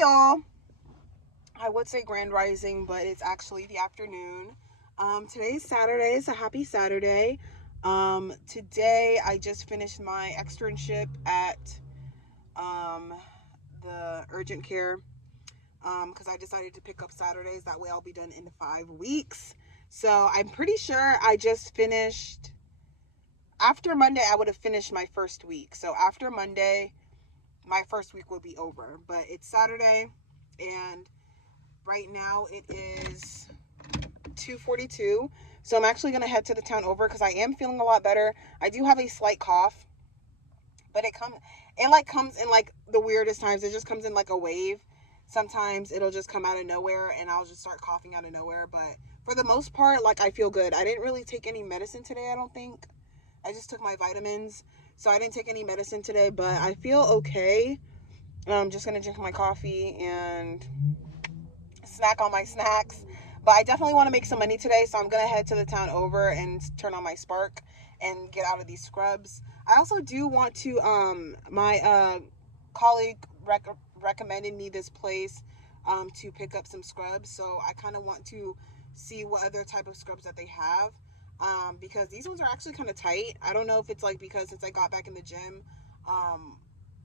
y'all. I would say grand rising, but it's actually the afternoon. Today's Saturday. It's a happy Saturday. Today I just finished my externship at the urgent care because I decided to pick up Saturdays. That way I'll be done in 5 weeks. So I'm pretty sure I just finished. After Monday, I would have finished my first week. So after Monday, my first week will be over. But it's Saturday, and right now it is 2:42. So I'm actually going to head to the town over because I am feeling a lot better. I do have a slight cough, but it comes in like the weirdest times. It just comes in like a wave. Sometimes it'll just come out of nowhere and I'll just start coughing out of nowhere. But for the most part, like, I feel good. I didn't really take any medicine today, I don't think. I just took my vitamins. So I didn't take any medicine today, but I feel okay. I'm just going to drink my coffee and snack on my snacks. But I definitely want to make some money today, so I'm going to head to the town over and turn on my Spark and get out of these scrubs. I also do want to, my colleague recommended me this place to pick up some scrubs. So I kind of want to see what other type of scrubs that they have. Because these ones are actually kind of tight. I don't know if it's like because since I got back in the gym,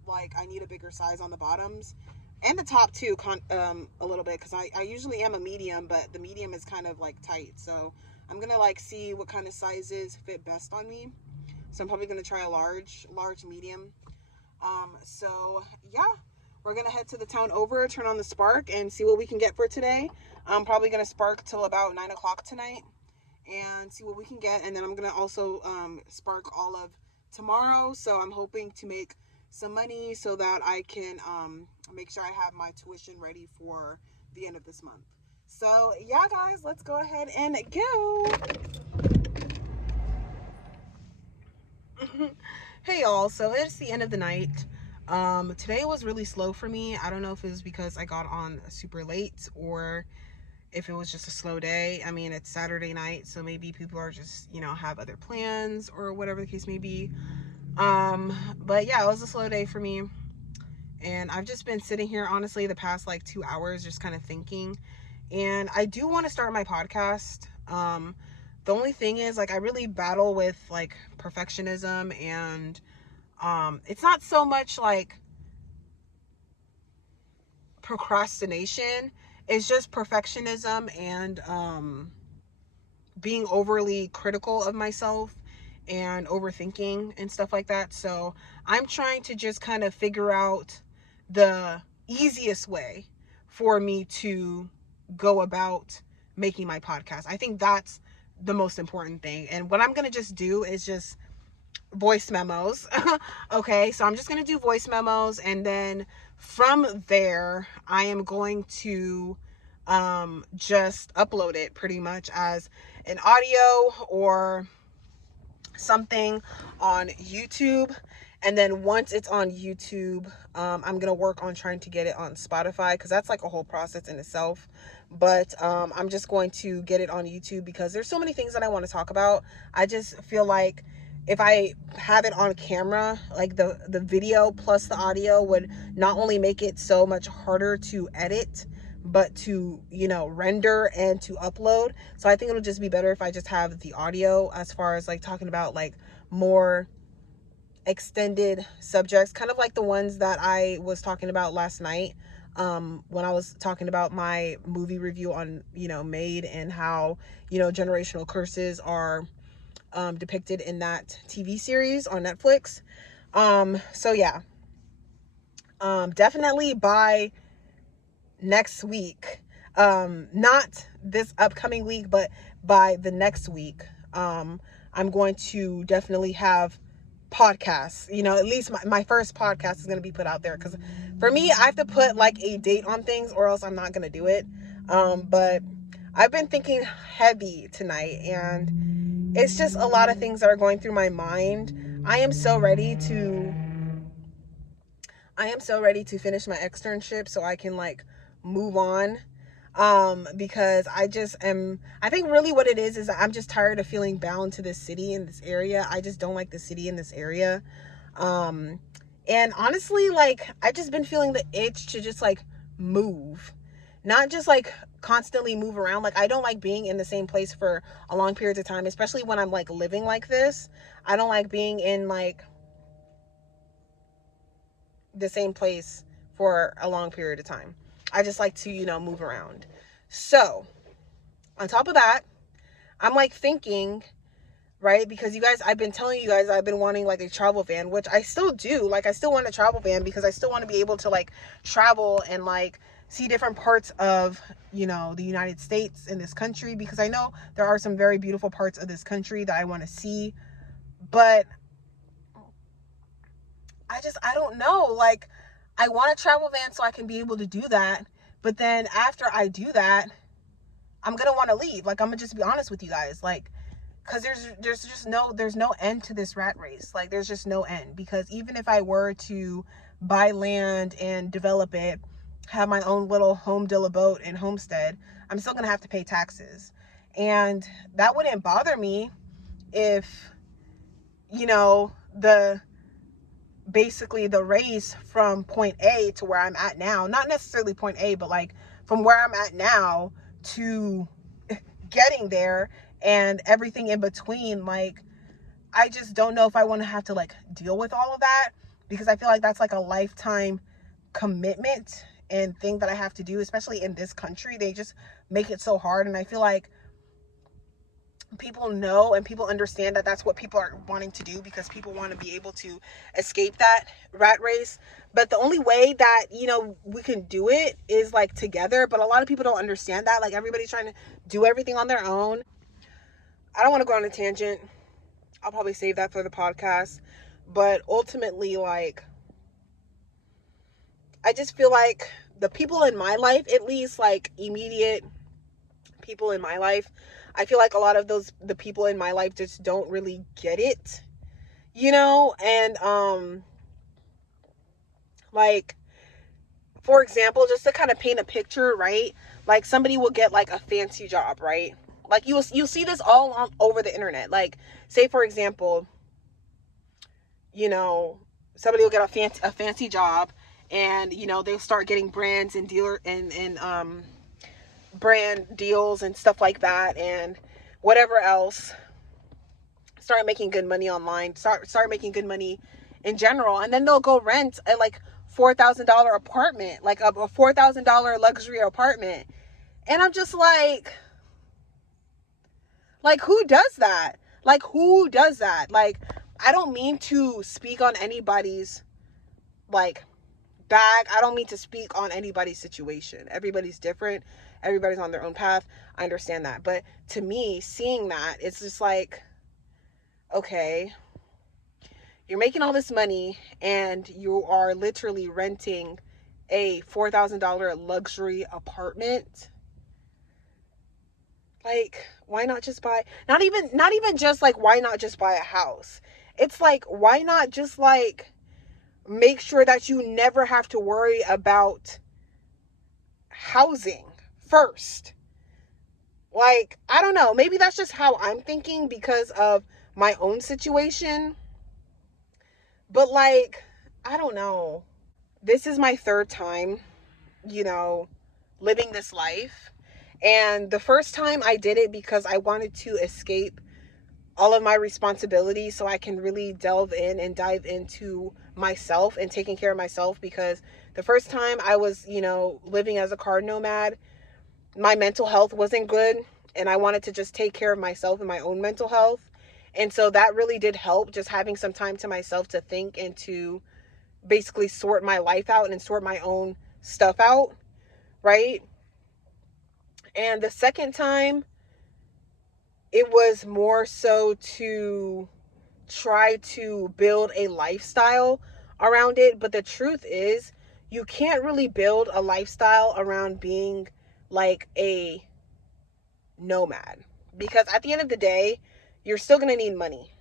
like I need a bigger size on the bottoms and the top too, a little bit, because I usually am a medium, but the medium is kind of like tight. So I'm gonna like see what kind of sizes fit best on me. So I'm probably gonna try a large medium. So yeah, we're gonna head to the town over, turn on the Spark, and see what we can get for today. I'm probably gonna Spark till about 9 o'clock tonight and see what we can get, and then I'm gonna also Spark all of tomorrow. So I'm hoping to make some money so that I can make sure I have my tuition ready for the end of this month. So yeah, guys, let's go ahead and go. Hey y'all, so it's the end of the night. Today was really slow for me. I don't know if it was because I got on super late or if it was just a slow day. I mean, it's Saturday night, so maybe people are just, have other plans or whatever the case may be. But yeah, it was a slow day for me. And I've just been sitting here, honestly, the past like 2 hours, just kind of thinking. And I do want to start my podcast. The only thing is, like, I really battle with like perfectionism, and it's not so much like procrastination. It's just perfectionism and being overly critical of myself and overthinking and stuff like that. So I'm trying to just kind of figure out the easiest way for me to go about making my podcast. I think that's the most important thing. And what I'm going to just do is just voice memos. Okay, so I'm just going to do voice memos, and then from there I am going to just upload it pretty much as an audio or something on YouTube. And then once it's on YouTube, I'm gonna work on trying to get it on Spotify, because that's like a whole process in itself. But I'm just going to get it on YouTube because there's so many things that I want to talk about. I just feel like if I have it on camera, like the video plus the audio would not only make it so much harder to edit, but to, render and to upload. So I think it'll just be better if I just have the audio, as far as like talking about like more extended subjects, kind of like the ones that I was talking about last night, when I was talking about my movie review on, Made, and how, generational curses are depicted in that TV series on Netflix. So yeah, definitely by next week, not this upcoming week, but by the next week, I'm going to definitely have podcasts. At least my first podcast is going to be put out there, because for me, I have to put like a date on things or else I'm not going to do it. But I've been thinking heavy tonight, and it's just a lot of things that are going through my mind. I am so ready to finish my externship so I can like move on, because I think really what it is I'm just tired of feeling bound to this city in this area. I just don't like the city in this area. And honestly, like, I just been feeling the itch to just like move. Not just like constantly move around. Like, I don't like being in the same place for a long periods of time, especially when I'm like living like this. I don't like being in like the same place for a long period of time. I just like to, move around. So on top of that, I'm like thinking, right? Because you guys, I've been telling you guys, I've been wanting like a travel van, which I still do. Like, I still want a travel van because I still want to be able to like travel and like see different parts of, the United States in this country, because I know there are some very beautiful parts of this country that I want to see. But I don't know. Like, I want a travel van so I can be able to do that. But then after I do that, I'm going to want to leave. Like, I'm going to just be honest with you guys. Like, because there's no end to this rat race. Like, there's just no end. Because even if I were to buy land and develop it, have my own little home de la boat and homestead, I'm still going to have to pay taxes. And that wouldn't bother me if, basically the race from point A to where I'm at now, not necessarily point A, but like from where I'm at now to getting there and everything in between. Like, I just don't know if I want to have to like deal with all of that, because I feel like that's like a lifetime commitment and thing that I have to do, especially in this country. They just make it so hard. And I feel like people know and people understand that that's what people are wanting to do, because people want to be able to escape that rat race. But the only way that, we can do it is like together. But a lot of people don't understand that. Like, everybody's trying to do everything on their own. I don't want to go on a tangent. I'll probably save that for the podcast. But ultimately, like, I just feel like the people in my life, at least like immediate people in my life, I feel like a lot of the people in my life just don't really get it, and like, for example, just to kind of paint a picture, right? Like, somebody will get like a fancy job, right? Like, you'll see this all over the internet. Like, say for example, somebody will get a fancy job, and they'll start getting brands and dealer and brand deals and stuff like that, and whatever else. Start making good money online. Start making good money in general, and then they'll go rent a like $4,000 apartment, like a $4,000 luxury apartment, and I'm just like, who does that? Like, who does that? Like, I don't mean to speak on anybody's like bag. I don't mean to speak on anybody's situation. Everybody's different. Everybody's on their own path. I understand that. But to me, seeing that, it's just like, okay, you're making all this money and you are literally renting a $4,000 luxury apartment. Like, why not just buy, not even just like, why not just buy a house? It's like, why not just like make sure that you never have to worry about housing first? Like, I don't know. Maybe that's just how I'm thinking because of my own situation. But like, I don't know. This is my third time, living this life. And the first time I did it because I wanted to escape all of my responsibilities so I can really delve in and dive into myself and taking care of myself. Because the first time I was, living as a car nomad, my mental health wasn't good, and I wanted to just take care of myself and my own mental health. And so that really did help, just having some time to myself to think and to basically sort my life out and sort my own stuff out, right? And the second time, it was more so to try to build a lifestyle around it. But the truth is, you can't really build a lifestyle around being like a nomad, because at the end of the day, you're still going to need money.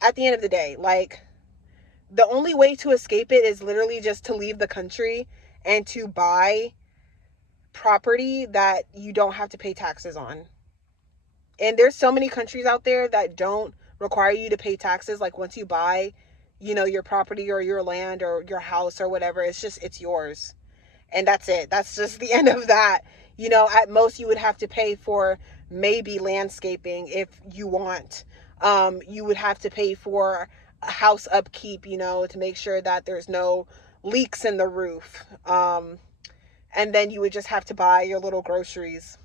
At the end of the day, like, the only way to escape it is literally just to leave the country and to buy property that you don't have to pay taxes on. And there's so many countries out there that don't require you to pay taxes. Like, once you buy you know, your property or your land or your house or whatever. It's yours. And that's it. That's just the end of that. You know, at most you would have to pay for maybe landscaping if you want. You would have to pay for house upkeep, you know, to make sure that there's no leaks in the roof. And then you would just have to buy your little groceries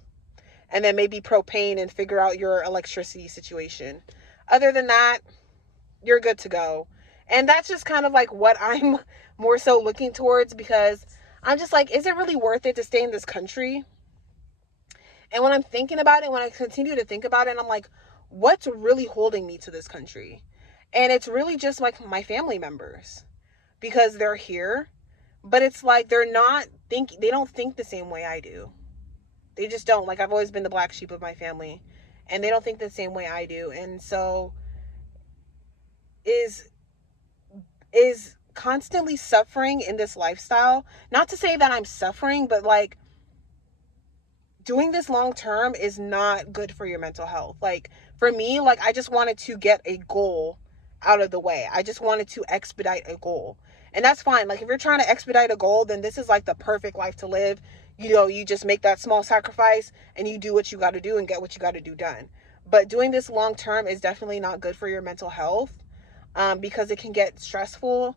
and then maybe propane and figure out your electricity situation. Other than that, you're good to go. And that's just kind of like what I'm more so looking towards, because I'm just like, is it really worth it to stay in this country? And when I'm thinking about it, when I continue to think about it, I'm like, what's really holding me to this country? And it's really just like my family members, because they're here, but it's like they don't think the same way I do. They just don't. Like, I've always been the black sheep of my family, and they don't think the same way I do. And so is constantly suffering in this lifestyle, not to say that I'm suffering, but like, doing this long term is not good for your mental health. Like, for me, like, I just wanted to get a goal out of the way. I just wanted to expedite a goal. And that's fine. Like, if you're trying to expedite a goal, then this is like the perfect life to live. You know, you just make that small sacrifice and you do what you got to do and get what you got to do done. But doing this long term is definitely not good for your mental health, because it can get stressful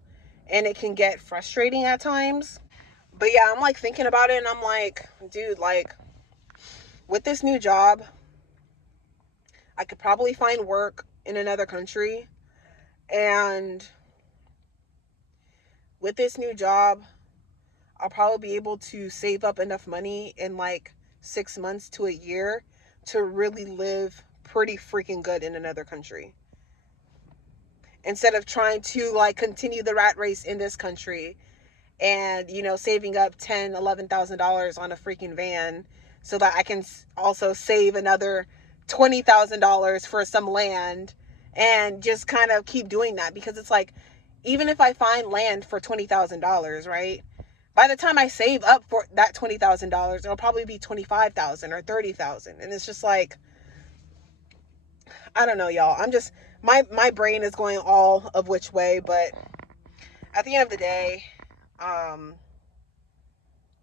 and it can get frustrating at times. But yeah, I'm like thinking about it and I'm like, dude, like, with this new job, I could probably find work in another country. And with this new job, I'll probably be able to save up enough money in like 6 months to a year to really live pretty freaking good in another country. Instead of trying to like continue the rat race in this country and, you know, saving up $10,000-$11,000 on a freaking van so that I can also save another $20,000 for some land, and just kind of keep doing that. Because it's like, even if I find land for $20,000, right? By the time I save up for that $20,000, it'll probably be $25,000 or $30,000. And it's just like, I don't know, y'all. I'm just, my brain is going all of which way, but at the end of the day,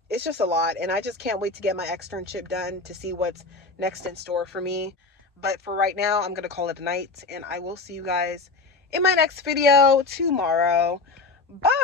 it's just a lot, and I just can't wait to get my externship done to see what's next in store for me. But for right now, I'm going to call it a night, and I will see you guys in my next video tomorrow. Bye!